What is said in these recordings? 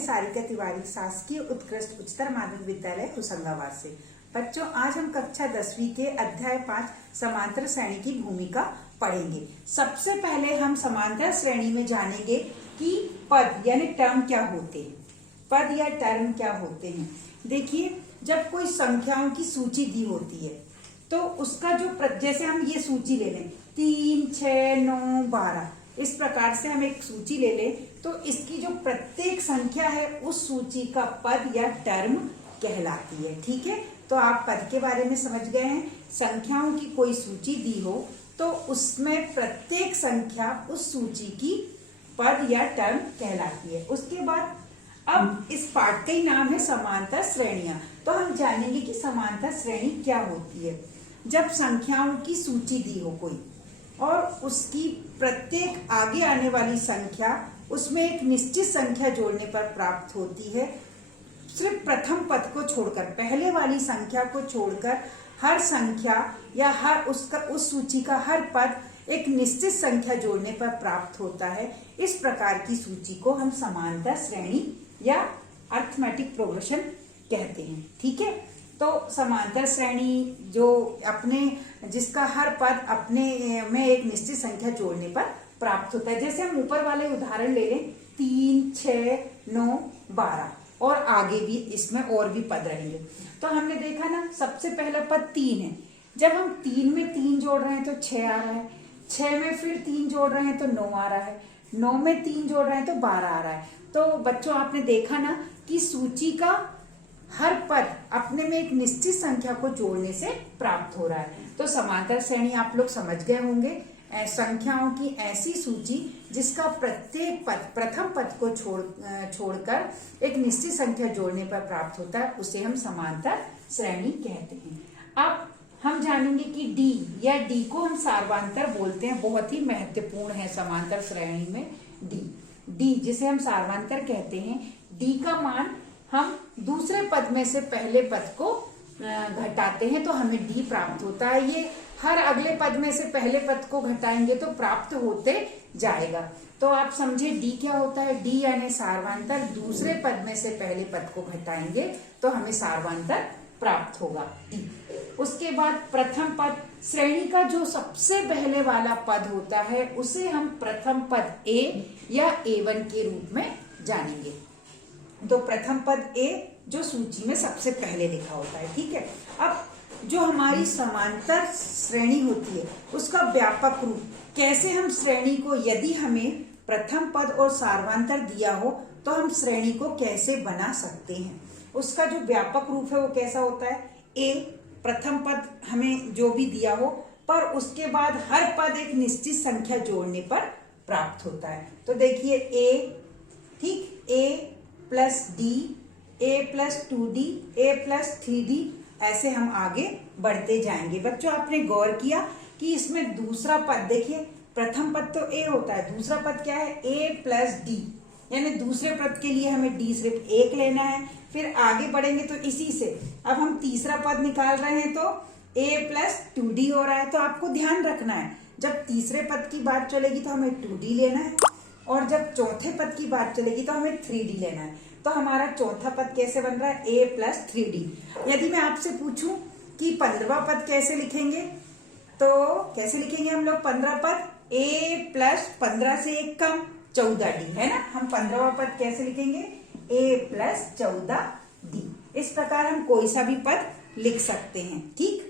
सारिका तिवारी, शासकीय उत्कृष्ट उच्चतर माध्यमिक विद्यालय होशंगाबाद से। बच्चों, आज हम कक्षा 10वीं के अध्याय 5 समांतर श्रेणी की भूमिका पढ़ेंगे। सबसे पहले हम समांतर श्रेणी में जानेंगे कि पद यानी टर्म क्या होते हैं। पद या टर्म क्या होते हैं? देखिए, जब कोई संख्याओं की सूची दी होती है तो उसका जो जैसे हम ये सूची ले लें 3, 6, 9, 12, इस प्रकार से हम एक सूची ले लें तो इसकी जो प्रत्येक संख्या है उस सूची का पद या टर्म कहलाती है। ठीक है, तो आप पद के बारे में समझ गए हैं। संख्याओं की कोई सूची दी हो तो उसमें प्रत्येक संख्या उस सूची की पद या टर्म कहलाती है। उसके बाद अब इस पाठ का ही नाम है समांतर श्रेणियां। तो हम जानेंगे कि समांतर श्रेणी क्या होती है। जब संख्याओं की सूची दी हो कोई और उसकी प्रत्येक आगे आने वाली संख्या उसमें एक निश्चित संख्या जोड़ने पर प्राप्त होती है। सिर्फ प्रथम पद को छोड़कर, पहले वाली संख्या को छोड़कर हर संख्या या उस सूची का हर पद एक निश्चित संख्या जोड़ने पर प्राप्त होता है। इस प्रकार की सूची को हम समांतर श्रेणी या अरिथमेटिक प्रोग्रेशन कहते हैं। ठीक है, तो समांतर श्रेणी जिसका हर पद अपने में एक निश्चित संख्या जोड़ने पर प्राप्त होता है। जैसे हम ऊपर वाले उदाहरण ले लें 3, 6, 9, 12 और आगे भी इसमें और भी पद रहेंगे। तो हमने देखा ना, सबसे पहला पद 3 है। जब हम 3 में 3 जोड़ रहे हैं तो 6 आ रहा है, 6 में फिर 3 जोड़ रहे हैं तो 9 आ रहा है, 9 में 3 जोड़ रहे हैं तो 12 आ रहा है। तो बच्चों, आपने देखा ना कि सूची का हर पद अपने में एक निश्चित संख्या को जोड़ने से प्राप्त हो रहा है। तो समांतर श्रेणी आप लोग समझ गए होंगे, संख्याओं की ऐसी सूची जिसका प्रत्येक पद प्रथम पद को छोड़कर एक निश्चित संख्या जोड़ने पर प्राप्त होता है, उसे हम समांतर श्रेणी कहते हैं। अब हम जानेंगे कि डी या डी को हम सार्वंतर बोलते हैं। बहुत ही महत्वपूर्ण है समांतर श्रेणी में डी जिसे हम सार्वंतर कहते हैं। डी का मान हम दूसरे पद में से पहले पद को घटाते हैं तो हमें डी प्राप्त होता है। ये हर अगले पद में से पहले पद को घटाएंगे तो प्राप्त होते जाएगा। तो आप समझे डी क्या होता है। डी यानी सार्वंतर, दूसरे पद में से पहले पद को घटाएंगे तो हमें सार्वंतर प्राप्त होगा डी। उसके बाद प्रथम पद, श्रेणी का जो सबसे पहले वाला पद होता है उसे हम प्रथम पद ए या A1 के रूप में जानेंगे। तो प्रथम पद ए जो सूची में सबसे पहले लिखा होता है। ठीक है, अब जो हमारी समांतर श्रेणी होती है उसका व्यापक रूप, कैसे हम श्रेणी को, यदि हमें प्रथम पद और सार्वंतर दिया हो तो हम श्रेणी को कैसे बना सकते हैं, उसका जो व्यापक रूप है वो कैसा होता है। ए, प्रथम पद हमें जो भी दिया हो पर उसके बाद हर पद एक निश्चित संख्या जोड़ने पर प्राप्त होता है। तो देखिए ए, ठीक, ए प्लस डी, ए प्लस 2D, ए प्लस 3D, ऐसे हम आगे बढ़ते जाएंगे। बच्चों, आपने गौर किया कि इसमें दूसरा पद, देखिए प्रथम पद तो ए होता है, दूसरा पद क्या है, ए प्लस डी, यानी दूसरे पद के लिए हमें डी सिर्फ 1 लेना है। फिर आगे बढ़ेंगे तो इसी से अब हम तीसरा पद निकाल रहे हैं तो ए प्लस 2D हो रहा है। तो आपको ध्यान रखना है, जब तीसरे पद की बात चलेगी तो हमें 2D लेना है और जब चौथे पद की बात चलेगी तो हमें 3D लेना है। तो हमारा चौथा पद कैसे बन रहा है, a प्लस 3D। यदि मैं आपसे पूछूं कि 15वां पद कैसे लिखेंगे तो कैसे लिखेंगे हम लोग 15 पद, a प्लस 15 से 1 कम 14D, है ना। हम 15वां पद कैसे लिखेंगे, a प्लस 14D। इस प्रकार हम कोई सा भी पद लिख सकते हैं। ठीक,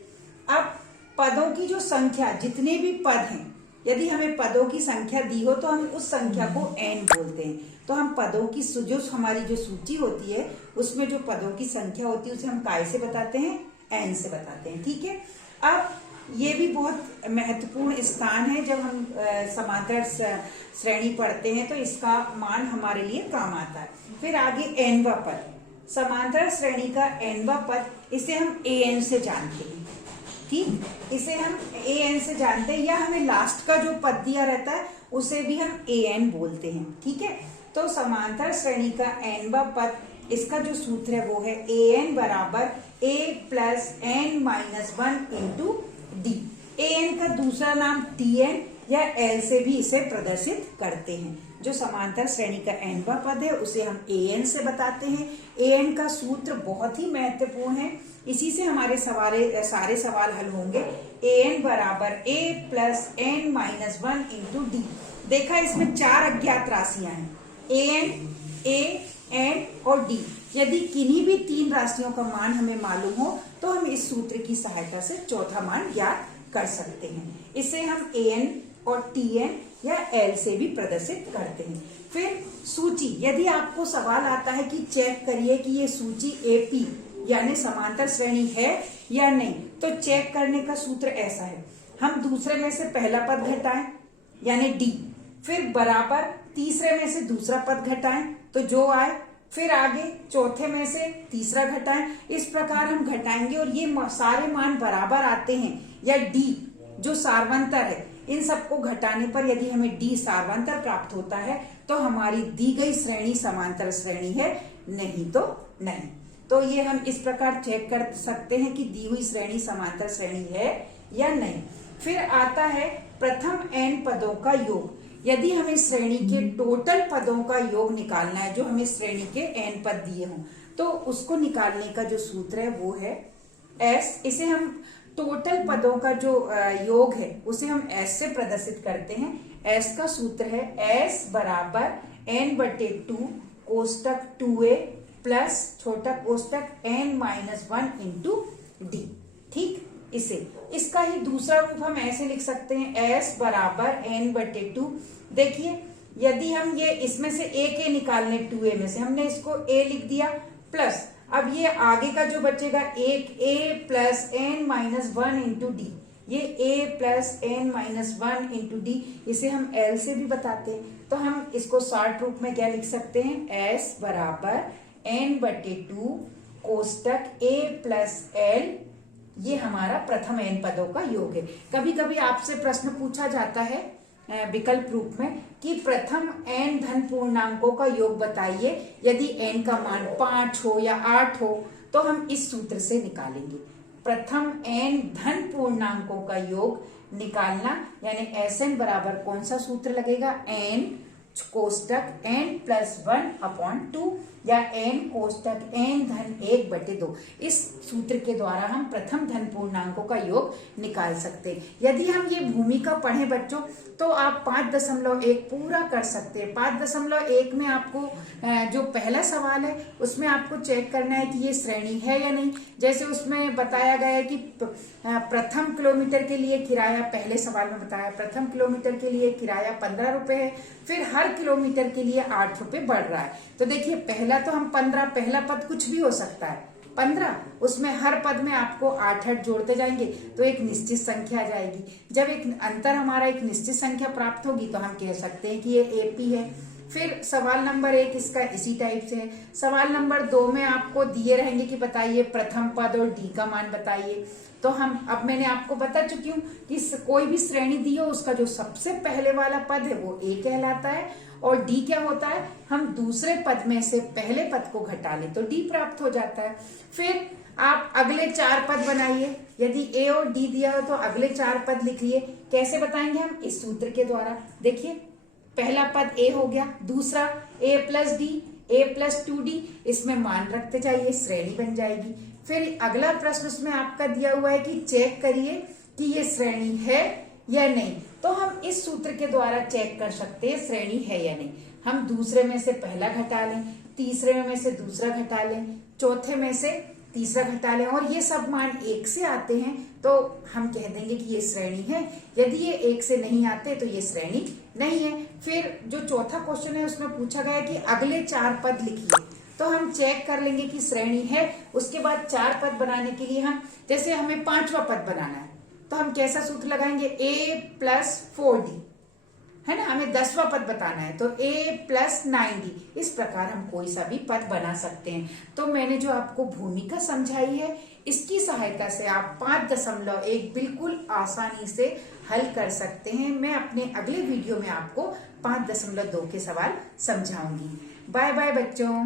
अब पदों की जो संख्या, जितने भी पद हैं, यदि हमें पदों की संख्या दी हो तो हम उस संख्या को n बोलते हैं। तो हम पदों की हमारी जो सूची होती है उसमें जो पदों की संख्या होती है उसे हम काय से बताते हैं, n से बताते हैं। ठीक है, अब ये भी बहुत महत्वपूर्ण स्थान है। जब हम समांतर श्रेणी पढ़ते हैं तो इसका मान हमारे लिए काम आता है। फिर आगे nवां पद, समांतर श्रेणी का nवां पद, इसे हम an से जानते हैं। ठीक, इसे हम an से जानते हैं, या हमें लास्ट का जो पद दिया रहता है उसे भी हम an बोलते हैं। ठीक है, तो समांतर श्रेणी का nवां पद, इसका जो सूत्र है वो है an बराबर a plus n minus 1 into D. an का दूसरा नाम tn या l से भी इसे प्रदर्शित करते हैं। जो समांतर श्रेणी का nवां पद है उसे हम an से बताते हैं। an का सूत्र बहुत ही महत्वपूर्ण है, इसी से हमारे सारे सवाल हल होंगे। an बराबर a plus n minus 1 into D. देखा, इसमें 4 अज्ञात राशियां हैं, an, a, n और d। यदि किन्हीं भी 3 राशियों का मान हमें मालूम हो तो हम इस सूत्र की सहायता से चौथा मान ज्ञात कर सकते हैं। इसे हम an और tn या l से भी प्रदर्शित करते हैं। फिर सूची, यदि आपको सवाल आता है कि चेक करिए कि ये सूची AP यानी समांतर श्रेणी है या नहीं, तो चेक करने का सूत्र ऐसा है, हम दूसरे में से पहला पद घटाएं यानी D, फिर बराबर तीसरे में से दूसरा पद घटाएं तो जो आए, फिर आगे चौथे में से तीसरा घटाएं। इस प्रकार हम घटाएंगे और ये सारे मान बराबर आते हैं या D जो सार्वंतर है, इन सबको घटाने पर यदि हमें D सार्वंतर प्राप्त होता है तो हमारी दी गई श्रेणी समांतर श्रेणी है, नहीं तो नहीं। तो ये हम इस प्रकार चेक कर सकते हैं कि दी हुई श्रेणी समांतर श्रेणी है या नहीं। फिर आता है प्रथम n पदों का योग। यदि हमें श्रेणी के टोटल पदों का योग निकालना है, जो हमें श्रेणी के n पद दिए हों, तो उसको निकालने का जो सूत्र है वो है s। इसे हम टोटल पदों का जो योग है उसे हम s से प्रदर्शित करते हैं। s का सूत्र है s बराबर n/2 कोष्टक 2a प्लस छोटा कोष्टक n माइनस 1 इंटू डी। ठीक, इसका ही दूसरा रूप हम ऐसे लिख सकते हैं, s बराबर n/2। देखिए, यदि हम ये इसमें से a के निकालने 2a में से, हमने इसको a लिख दिया, प्लस अब ये आगे का जो बचेगा एक a plus n minus 1 into D, ये a plus n minus 1 into D, इसे हम l से भी बताते हैं। तो हम इसको शॉर्ट रूप में क्या लिख सकते हैं, s बराबर n/2 कोष्टक a प्लस l, ये हमारा प्रथम n पदों का योग है। कभी कभी आपसे प्रश्न पूछा जाता है विकल्प रूप में कि प्रथम n धन पूर्णांकों का योग बताइए, यदि n का मान 5 हो या 8 हो तो हम इस सूत्र से निकालेंगे। प्रथम n धन पूर्णांकों का योग निकालना यानी Sn बराबर कौन सा सूत्र लगेगा, n कोष्टक n प्लस 1/2 या n कोष्टक n धन 1/2। इस सूत्र के द्वारा हम प्रथम धन पूर्णांकों का योग निकाल सकते हैं। यदि हम ये भूमिका पढ़े बच्चों तो आप 5.1 पूरा कर सकते हैं। 5.1 में आपको जो पहला सवाल है उसमें आपको चेक करना है कि ये श्रेणी है या नहीं। जैसे उसमें बताया गया है कि प्रथम किलोमीटर के लिए किराया, पहले सवाल में बताया प्रथम किलोमीटर के लिए किराया 15 रुपए है, फिर हर किलोमीटर के लिए 8 रुपए बढ़ रहा है। तो देखिए, पहला तो हम 15, पहला पद कुछ भी हो सकता है 15, उसमें हर पद में आपको 8 जोड़ते जाएंगे तो एक निश्चित संख्या आ जाएगी। जब एक अंतर हमारा एक निश्चित संख्या प्राप्त होगी तो हम कह सकते हैं कि ये AP है। फिर सवाल नंबर 1 इसका इसी टाइप से है। सवाल नंबर 2 में आपको दिए रहेंगे कि बताइए प्रथम पद और D का मान बताइए। तो हम अब मैंने आपको बता चुकी हूँ कि कोई भी श्रेणी दी हो उसका जो सबसे पहले वाला पद है वो A कहलाता है, और D क्या होता है, हम दूसरे पद में से पहले पद को घटा ले तो D प्राप्त हो जाता है। फिर आप अगले 4 पद बनाइए, यदि A और D दिया हो तो अगले 4 पद लिखिए। कैसे बताएंगे हम, इस सूत्र के द्वारा। देखिए, पहला पद A हो गया, दूसरा A plus D, A plus 2D, इसमें मान रखते जाइए, श्रेणी बन जाएगी। फिर अगला प्रश्न उसमें आपका दिया हुआ है कि चेक करिए कि ये श्रेणी है या नहीं। तो हम इस सूत्र के द्वारा चेक कर सकते हैं श्रेणी है या नहीं। हम दूसरे में से पहला घटा लें, तीसरे में से दूसरा घटा लें, चौथे में से तीसरा घटा लें, और ये सब मान 1 से आते हैं तो हम कह देंगे कि ये श्रेणी है। यदि ये 1 से नहीं आते तो ये श्रेणी नहीं है। फिर जो चौथा क्वेश्चन है उसमें पूछा गया कि अगले 4 पद लिखिए, तो हम चेक कर लेंगे कि श्रेणी है। उसके बाद 4 पद बनाने के लिए हम, जैसे हमें 5वां पद बनाना है तो हम कैसा सूत्र लगाएंगे, A प्लस 4D, है ना। हमें 10वां पद बताना है तो A प्लस 9D। इस प्रकार हम कोई सा भी पद बना सकते हैं। तो मैंने जो आपको भूमिका समझाई है इसकी सहायता से आप 5.1 बिल्कुल आसानी से हल कर सकते हैं। मैं अपने अगले वीडियो में आपको 5.2 के सवाल समझाऊंगी। बाय बाय बच्चों।